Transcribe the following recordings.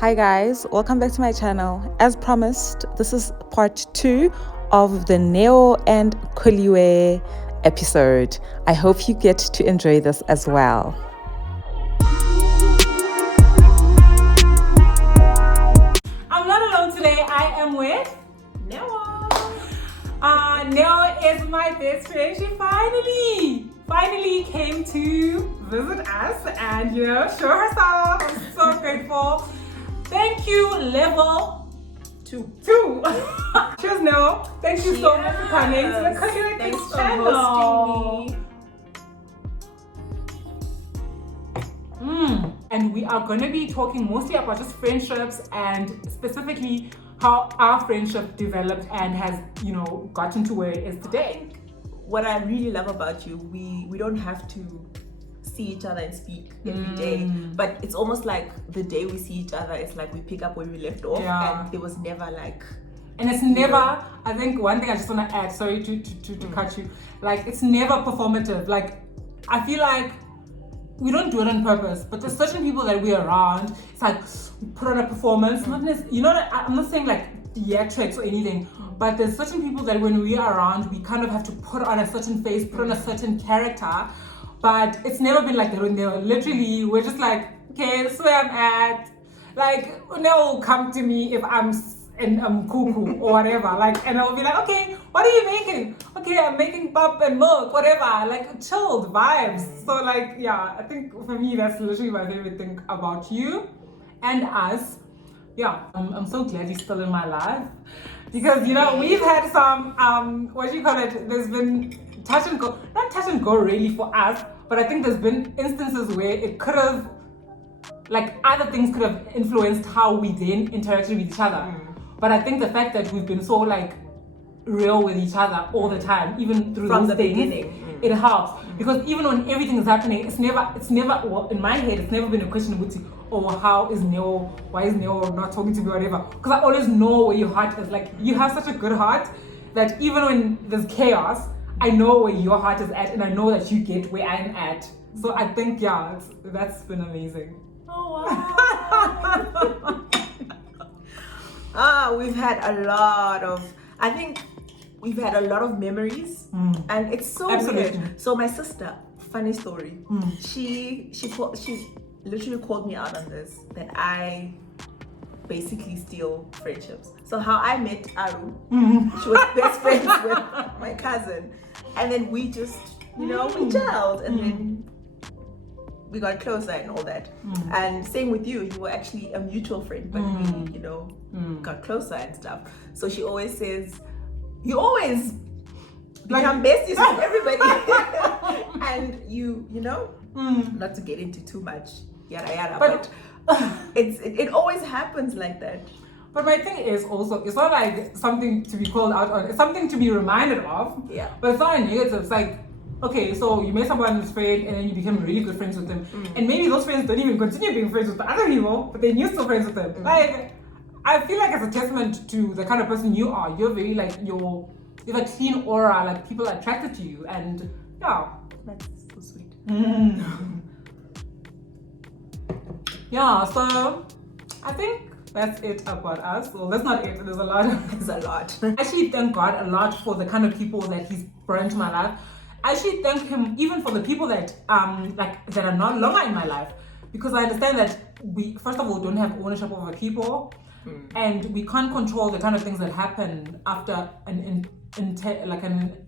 Hi guys, welcome back to my channel. As promised, this is part 2 of the Neo and Kholiwe episode. I hope you get to enjoy this as well. I'm not alone today. I am with Neo. Neo is my best friend. She finally came to visit us and show herself. I'm so grateful. Thank you, level 2. Cheers, Neo. Thank you so much for coming to the Kholiwe Thanks for channel. hosting me. And we are going to be talking mostly about just friendships and specifically how our friendship developed and has, gotten to where it is today. What I really love about you, we don't have to see each other and speak every day, but it's almost like the day we see each other, it's like we pick up where we left off, and there was never like. And it's never, I think one thing I just want to add, sorry to cut you, like it's never performative. Like I feel like we don't do it on purpose, but there's certain people that we're around, it's like we put on a performance, not necessarily, I'm not saying like theatrics or anything, but there's certain people that when we are around, we kind of have to put on a certain face, put on a certain character, but it's never been like that when they're literally, we're just like, okay, this is where I'm at, like, no, come to me if I'm cuckoo or whatever, like, and I'll be like, okay, what are you making? Okay, I'm making pop and milk, whatever, like chilled vibes. So like, yeah, I think for me that's literally my favorite thing about you and us. Yeah, I'm so glad you're still in my life because we've had some what do you call it? There's been touch and go, not touch and go really for us, but I think there's been instances where it could have, like other things could have influenced how we then interacted with each other. But I think the fact that we've been so like real with each other all the time, even through From those the things, beginning. it helps. Because even when everything is happening, it's never, well, in my head, it's never been a question of, why is Neo not talking to me, whatever. Because I always know where your heart is. Like, you have such a good heart that even when there's chaos, I know where your heart is at and I know that you get where I'm at. So I think, that's been amazing. Oh wow. We've had a lot of memories, and it's so Absolutely. weird. So my sister, funny story, she literally called me out on this, that I basically steal friendships. So how I met Aru, she was best friends with my cousin, and then we just we gelled, and then we got closer and all that. And same with you, you were actually a mutual friend, but we got closer and stuff. So she always says, you always become besties with everybody. And not to get into too much yada yada, but it always happens like that. But my thing is also, it's not like something to be called out on, it's something to be reminded of. Yeah. But it's not a negative. It's like, okay, so you made someone's friend and then you became really good friends with them. And maybe those friends don't even continue being friends with the other people, but then you're still friends with them. Like, I feel like it's a testament to the kind of person you are. You're very like, you have a clean aura, like people are attracted to you, and yeah. That's so sweet. Yeah, so I think that's it about us. Well, that's not it. There's a lot. There's a lot. I actually thank God a lot for the kind of people that He's brought into my life. I actually thank Him even for the people that that are not longer in my life, because I understand that we, first of all, don't have ownership over people, and we can't control the kind of things that happen after an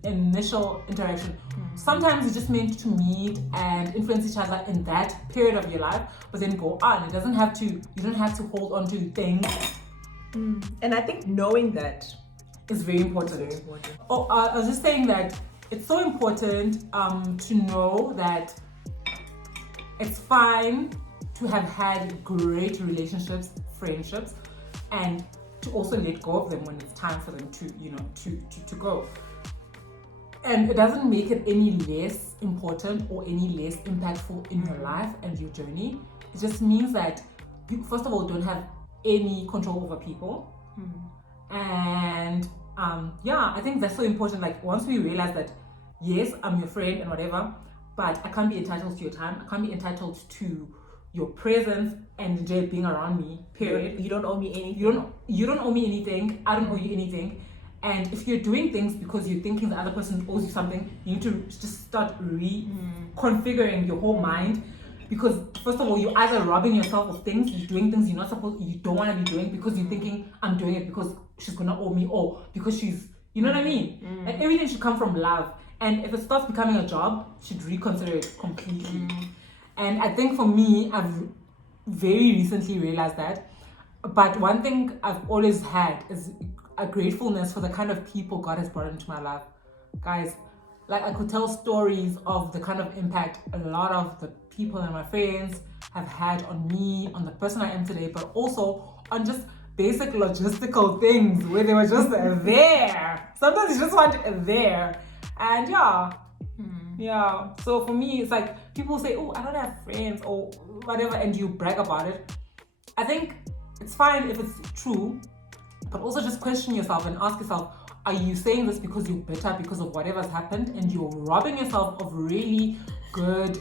initial interaction. Sometimes you're just meant to meet and influence each other in that period of your life, but then go on. You don't have to hold on to things. And I think knowing that is very important. Oh, I was just saying that it's so important to know that it's fine to have had great relationships, friendships, and to also let go of them when it's time for them to go. And it doesn't make it any less important or any less impactful in your life and your journey. It just means that you, first of all, don't have any control over people. And I think that's so important. Like, once we realize that, yes, I'm your friend and whatever, but I can't be entitled to your time. I can't be entitled to your presence and enjoy being around me. Period. You don't owe me anything. You don't owe me anything. I don't owe you anything. And if you're doing things because you're thinking the other person owes you something, you need to just start reconfiguring your whole mind. Because first of all, you're either robbing yourself of things, you're doing things you don't want to be doing because you're thinking, I'm doing it because she's gonna owe me, or because she's, you know what I mean? And everything should come from love. And if it starts becoming a job, you should reconsider it completely. And I think for me, I've very recently realized that. But one thing I've always had is a gratefulness for the kind of people God has brought into my life. Guys, like I could tell stories of the kind of impact a lot of the people and my friends have had on me, on the person I am today, but also on just basic logistical things where they were just there. Sometimes you just want there. And yeah. So for me, it's like people say, oh, I don't have friends or whatever, and you brag about it. I think it's fine if it's true, but also just question yourself and ask yourself, are you saying this because you're bitter because of whatever's happened and you're robbing yourself of really good,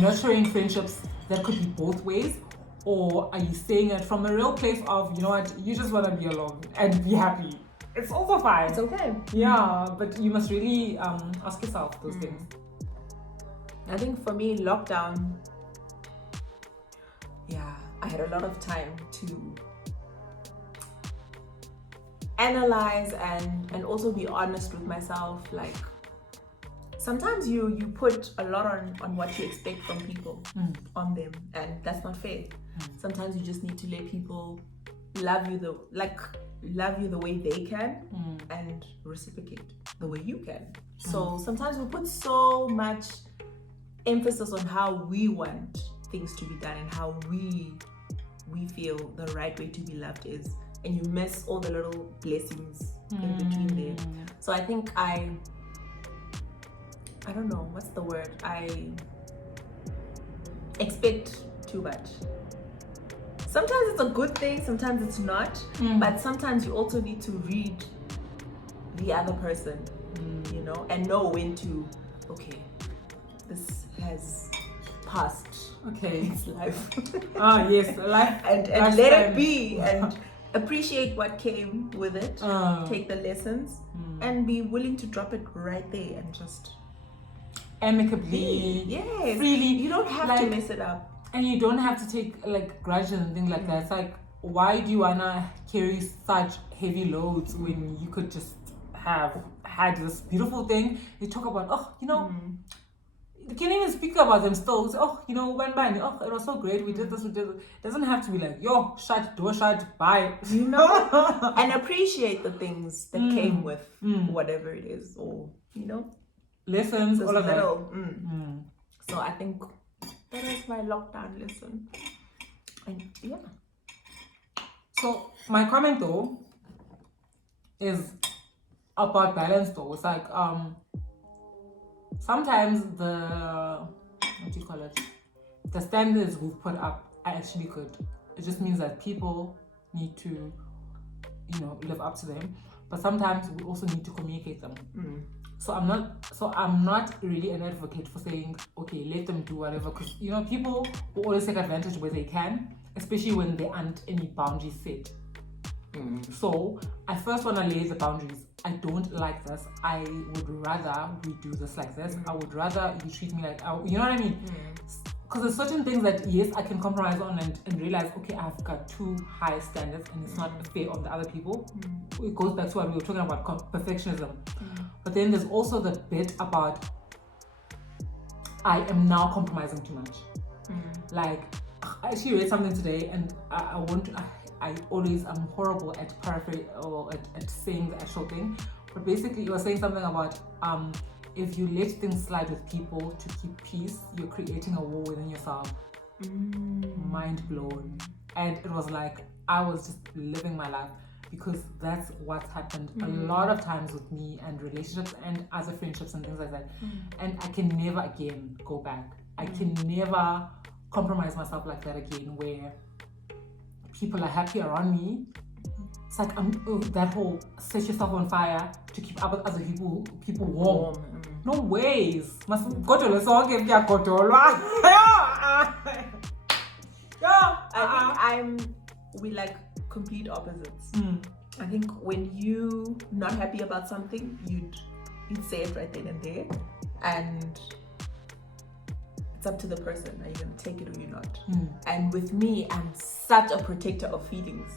nurturing friendships that could be both ways? Or are you saying it from a real place of, you know what, you just want to be alone and be happy? It's also fine. It's okay. Yeah, but you must really ask yourself those things. I think for me, lockdown, I had a lot of time to analyze and also be honest with myself. Like sometimes you put a lot on what you expect from people on them, and that's not fair. Sometimes you just need to let people love you the way they can and reciprocate the way you can. So sometimes we put so much emphasis on how we want things to be done and how we feel the right way to be loved is, and you miss all the little blessings in between there. So I think I don't know, what's the word? I expect too much. Sometimes it's a good thing, sometimes it's not, but sometimes you also need to read the other person, you know, and know when to, okay, this has passed. Okay. It's life. Yes, life. and let it be, and appreciate what came with it, take the lessons, and be willing to drop it right there and just amicably, freely. You don't have to mess it up. And you don't have to take like grudges and things like that. It's like, why do you wanna carry such heavy loads when you could just have had this beautiful thing? You talk about, you know, you can even speak about them still. Say, you know, it was so great. We did this. It doesn't have to be like, door shut, bye. You know, and appreciate the things that came with whatever it is, or you know, lessons, all of that. So I think that is my lockdown lesson. And so my comment though is about balance though. It's like sometimes the standards we've put up are actually good. It just means that people need to, you know, live up to them. But sometimes we also need to communicate them. So I'm not really an advocate for saying, okay, let them do whatever, because you know people will always take advantage where they can, especially when there aren't any boundaries set. So I first want to lay the boundaries. I don't like this. I would rather we do this like this. I would rather you treat me like, you know what I mean? Because there's certain things that yes, I can compromise on and realize, okay, I've got too high standards and it's not fair on the other people. It goes back to what we were talking about, perfectionism. But then there's also the bit about I am now compromising too much. Like I actually read something today, and I always am horrible at paraphrase or at saying the actual thing. But basically, it was saying something about if you let things slide with people to keep peace, you're creating a war within yourself. Mind blown. And it was like I was just living my life, because that's what's happened a lot of times with me and relationships and other friendships and things like that. And I can never again go back. I can never compromise myself like that again, where people are happy around me. It's like that whole set yourself on fire to keep other people warm. No ways. we like complete opposites. I think when you not happy about something, you'd say it right then and there, and it's up to the person. Are you gonna take it or you're not? And with me, I'm such a protector of feelings.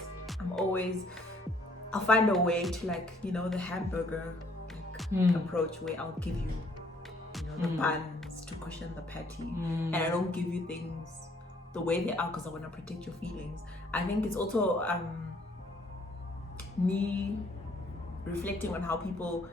I'll find a way to, like, you know, the hamburger approach, where I'll give you, you know, the buns to cushion the patty, and I don't give you things the way they are because I want to protect your feelings. I think it's also me reflecting on how people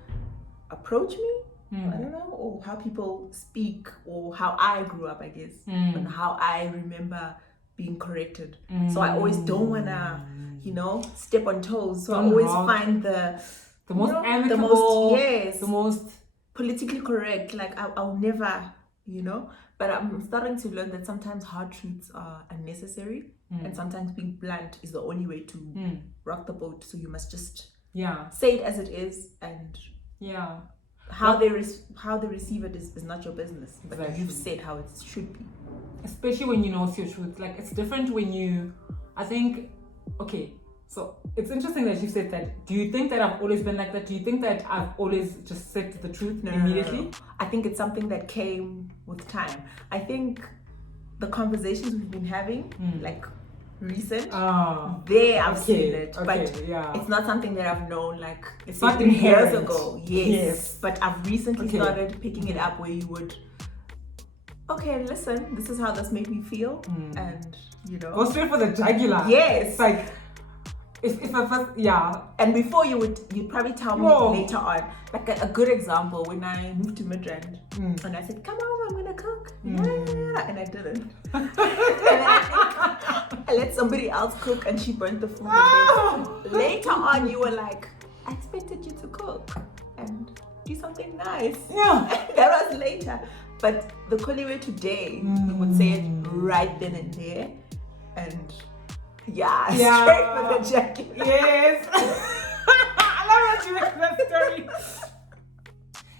approach me, I don't know, or how people speak, or how I grew up, I guess, and how I remember being corrected. So I always don't wanna, you know, step on toes. So I always find the most amicable, the most politically correct. Like I'll never, you know. But I'm starting to learn that sometimes hard truths are unnecessary, and sometimes being blunt is the only way to rock the boat. So you must just say it as it is, and how they receive it is not your business. But you've said how it should be. Especially when you know it's your truth. Like, it's different when you, I think, okay, so it's interesting that you said that. Do you think that I've always been like that? Do you think that I've always just said the truth immediately? No. I think it's something that came with time. I think the conversations we've been having, like recent, I've seen it. But it's not something that I've known, like, it's not years ago. Yes. But I've recently started picking it up, where you would, okay, listen, this is how this made me feel, and, you know, go straight for the jugular. Yes. It's like, if I first, and before you'd probably tell me later on, like a good example, when I moved to Midrand, and I said, come on, I'm gonna cook, and I didn't. And then I let somebody else cook, and she burnt the food. And then later on, you were like, I expected you to cook and do something nice. That was later. But the Kholiwe today would say it right then and there, and straight for the jacket. Yes. I love that you make that story.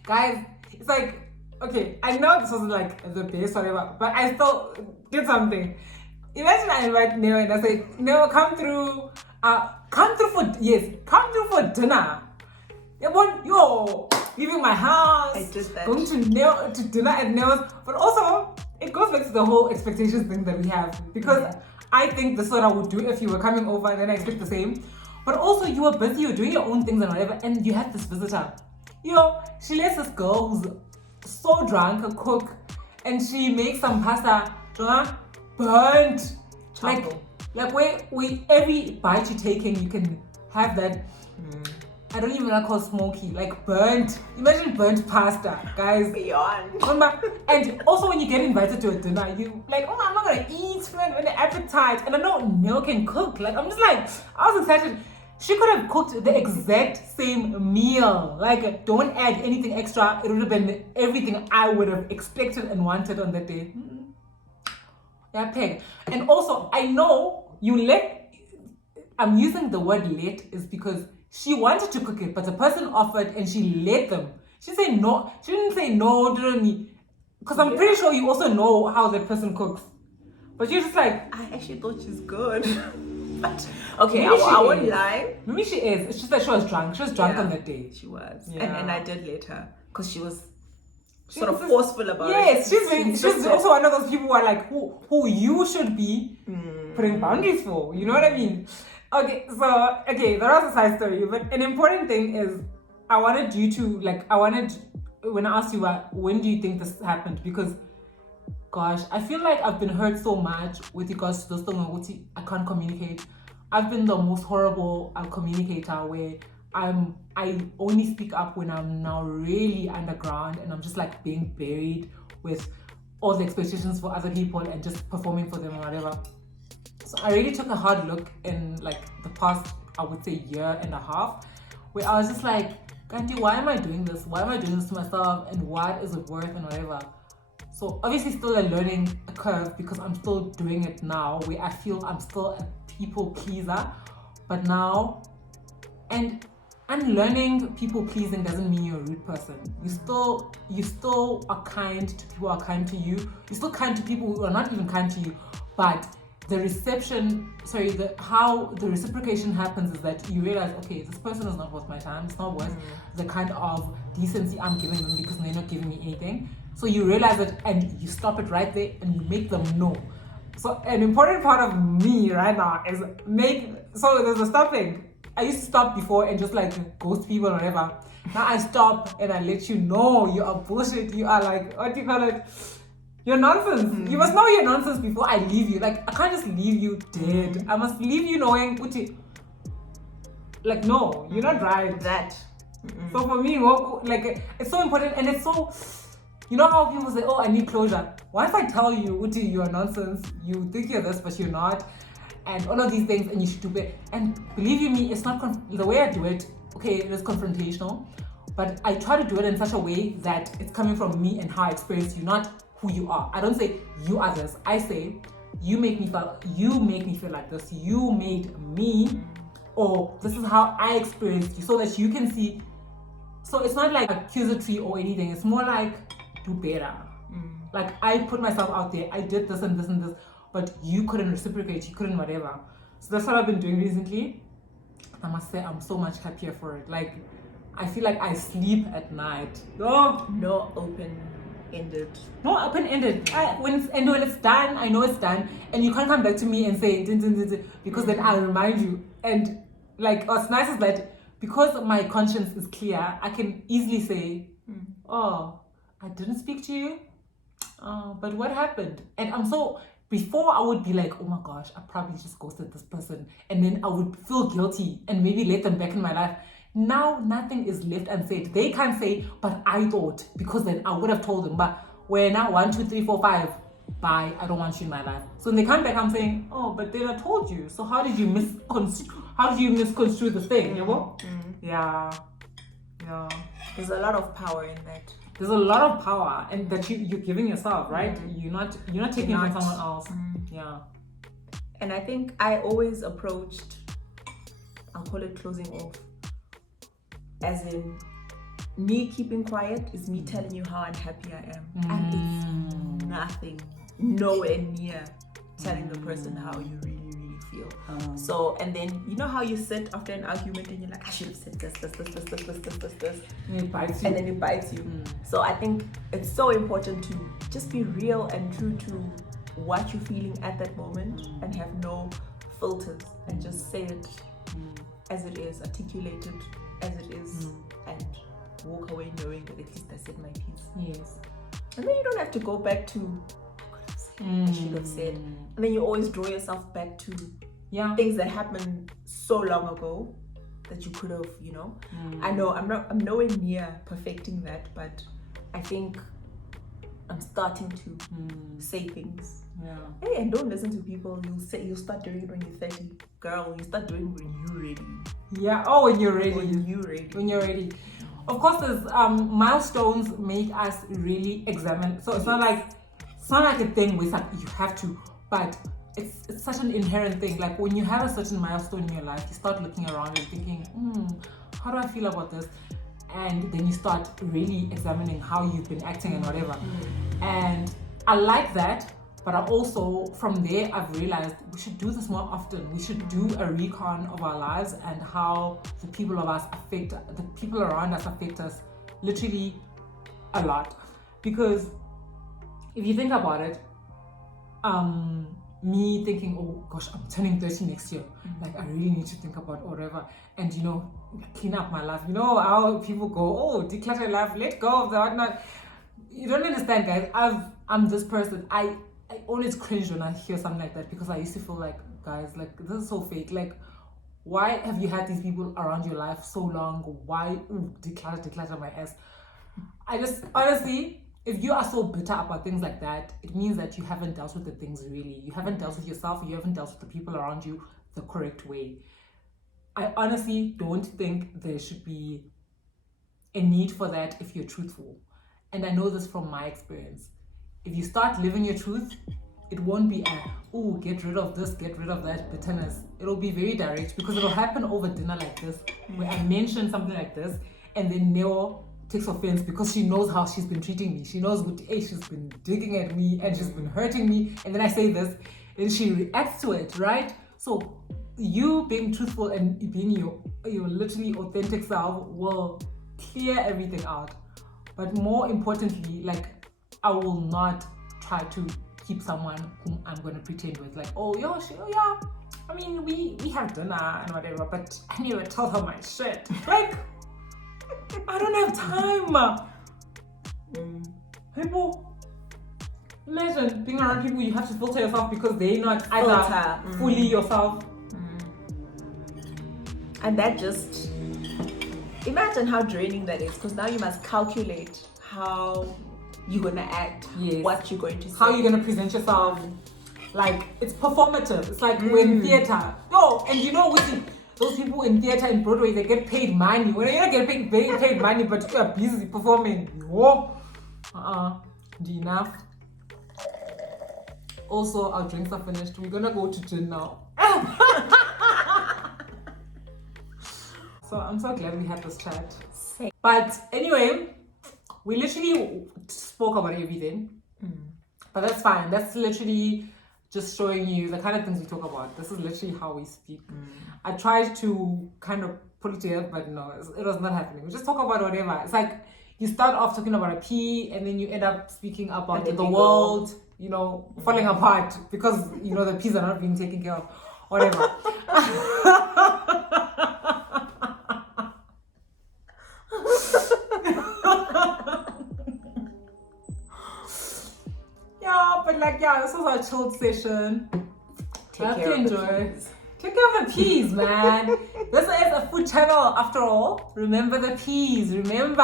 Guys, it's like, okay, I know this wasn't like the best or whatever, but I still did something. Imagine I invite Neo and I say, Neo, come through for dinner. Yo, leaving my house, I did that. going to dinner at Neo's. But also, it goes back to the whole expectations thing that we have, because I think this is what I would do if you were coming over, and then I expect the same. But also, you were busy, you were doing your own things and whatever, and you had this visitor. She lets this girl who's so drunk cook, and she makes some pasta, burnt. Like where every bite you're taking, you can have that. I don't even like call smoky, like burnt. Imagine burnt pasta, guys. Beyond. And also when you get invited to a dinner, you like, oh, I'm not gonna eat, man, with the appetite. And I know Neo can cook. Like, I'm just like, I was excited. She could have cooked the exact same meal. Like, don't add anything extra. It would have been everything I would have expected and wanted on that day. Yeah, peg. And also, I know I'm using the word let is because she wanted to cook it, but the person offered and she let them. She said no. She didn't say no, because I'm pretty sure you also know how that person cooks. But you're just like, I actually thought she's good. But okay, I won't lie. Maybe she is. It's just that she was drunk. She was drunk on that day. She was. Yeah. And I did let her, because she was sort of forceful about it. Yes, she's also one of those people who are like, who you should be putting boundaries for. You know what I mean? Okay, so, that was a side story. But an important thing is, when I asked you, when do you think this happened? Because, gosh, I feel like I've been hurt so much with regards to those things. I can't communicate. I've been the most horrible communicator, where I only speak up when I'm now really underground and I'm just like being buried with all the expectations for other people and just performing for them or whatever. So I really took a hard look in like the past, I would say, year and a half, where I was just like, Gandhi, why am I doing this? Why am I doing this to myself? And what is it worth and whatever? So obviously still a learning curve, because I'm still doing it now, where I feel I'm still a people pleaser. But now, and unlearning people pleasing doesn't mean you're a rude person. You still are kind to people who are kind to you. You're still kind to people who are not even kind to you. But how the reciprocation happens is that you realize, okay, this person is not worth my time. It's not worth the kind of decency I'm giving them because they're not giving me anything. So you realize it and you stop it right there and you make them know. So an important part of me right now is so there's a stopping. I used to stop before and just like ghost people or whatever. Now I stop and I let you know you are bullshit. You are like, what do you call it? You're nonsense. You must know you're nonsense before I leave you. Like, I can't just leave you dead. I must leave you knowing, Uti, like, no, you're not right. That. So for me, like, it's so important, and it's so, you know how people say, oh, I need closure. Once I tell you, Uti, you're nonsense, you think you're this, but you're not, and all of these things, and you should do it. And believe you me, it's not, the way I do it, okay, it is confrontational, but I try to do it in such a way that it's coming from me and how I experience you, not who you are. I don't say you are this. I say you make me feel like this. You made me, or this is how I experienced you, so that you can see. So it's not like accusatory or anything. It's more like do better. Like I put myself out there. I did this and this and this, but you couldn't reciprocate. You couldn't whatever. So that's what I've been doing recently. I must say I'm so much happier for it. Like I feel like I sleep at night. Oh, no open-ended. No, open-ended. When it's done, I know it's done, and you can't come back to me and say din, din, din, din, because then I'll remind you. And like what's nice is that because my conscience is clear, I can easily say, oh, I didn't speak to you, but what happened? And before I would be like, oh my gosh, I probably just ghosted this person, and then I would feel guilty and maybe let them back in my life. Now nothing is left unsaid. They can't say, but I thought, because then I would have told them, but we're now 1, 2, 3, 4, 5, bye, I don't want you in my life. So when they come back, I'm saying, oh, but then I told you. So how did you misconstrue the thing, you know? Yeah. There's a lot of power in that. There's a lot of power, and that you're giving yourself, right? You're not taking it from someone else. Yeah. And I think I always approached, I'll call it closing off, as in me keeping quiet is me telling you how unhappy I am. And it's nothing, nowhere near telling the person how you really feel. So, and then you know how you sit after an argument and you're like, I should have said this. And it bites you. And then it bites you. So I think it's so important to just be real and true to what you're feeling at that moment and have no filters and just say it as it is, articulate it as it is, and walk away knowing that at least I said my piece. Yes. And then you don't have to go back to I should have said. And then you always draw yourself back to things that happened so long ago that you could have, you know. I know I'm nowhere near perfecting that, but I think I'm starting to say things. Yeah. Hey, and don't listen to people. You'll start doing it when you're 30. Girl, you start doing it when you're ready. Yeah. Oh, when you're ready. When you're ready. Of course, there's milestones make us really examine. So it's not like a thing where you have to, but it's such an inherent thing. Like when you have a certain milestone in your life, you start looking around and thinking, how do I feel about this? And then you start really examining how you've been acting and whatever. And I like that, but I also, from there, I've realized we should do this more often. We should do a recon of our lives and how the people around us affect us literally a lot. Because if you think about it, me thinking, oh gosh, I'm turning 30 next year. Like I really need to think about whatever. And you know, clean up my life. You know how people go, oh, declutter your life, let go of the whatnot. You don't understand, guys. I'm this person. I always cringe when I hear something like that because I used to feel like, guys, like this is so fake. Like, why have you had these people around your life so long? Why declutter my ass? I just honestly, if you are so bitter about things like that, it means that you haven't dealt with the things really. You haven't dealt with yourself. You haven't dealt with the people around you the correct way. I honestly don't think there should be a need for that if you're truthful. And I know this from my experience. If you start living your truth, it won't be get rid of this, get rid of that bitterness. It'll be very direct because it'll happen over dinner like this, where I mention something like this, and then Neo takes offense because she knows how she's been treating me. She knows she's been digging at me and she's been hurting me. And then I say this, and she reacts to it, right? So you being truthful and being your literally authentic self will clear everything out. But more importantly, like, I will not try to keep someone whom I'm going to pretend with, like, oh yeah, I mean, we have dinner and whatever, but I never tell her my shit. Like, I don't have time. People, imagine being around people you have to filter yourself because they're not either fully yourself. And that just, imagine how draining that is, because now you must calculate how you're gonna act, what you're going to say, how you're gonna present yourself. Like, it's performative. It's like we're in theater. No, and you know, with those people in theater in Broadway, they get paid money. Well, you're not getting paid money, but you are busy performing. Enough. Also, our drinks are finished. We're gonna go to gin now. So I'm so glad we had this chat. But anyway, we literally spoke about everything. But that's fine. That's literally just showing you the kind of things we talk about. This is literally how we speak. I tried to kind of pull it together, but no, it was not happening. We just talk about whatever. It's like you start off talking about a pea, and then you end up speaking about the world, you know, falling apart because, you know, the peas are not being taken care of. Whatever. This was our chilled session. Take care of the peas, man. This is a food channel after all. Remember the peas, remember.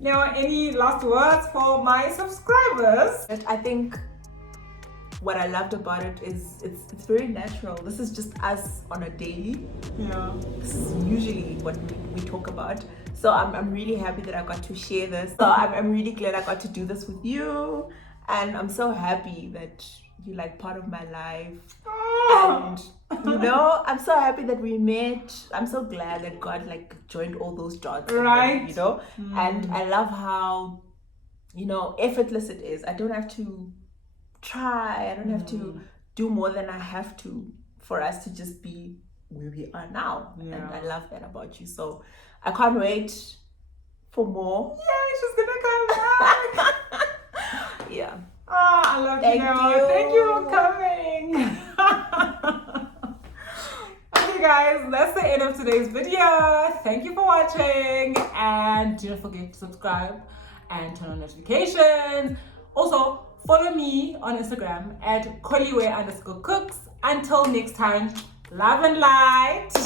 Now, any last words for my subscribers? I think what I loved about it is it's very natural. This is just us on a daily. Yeah. This is usually what we talk about. So I'm really happy that I got to share this. So I'm really glad I got to do this with you. And I'm so happy that you're like part of my life. And you know, I'm so happy that we met. I'm so glad that God like joined all those dots. Right. You know, and I love how, you know, effortless it is. I don't have to try. I don't have to do more than I have to for us to just be where we are now. Yeah. And I love that about you. So I can't wait for more. Yeah, she's gonna come back. Yeah. Oh, I love you. Thank you for coming. Okay, guys, that's the end of today's video. Thank you for watching, and do not forget to subscribe and turn on notifications. Also, follow me on Instagram at Kholiwe_cooks. Until next time, love and light.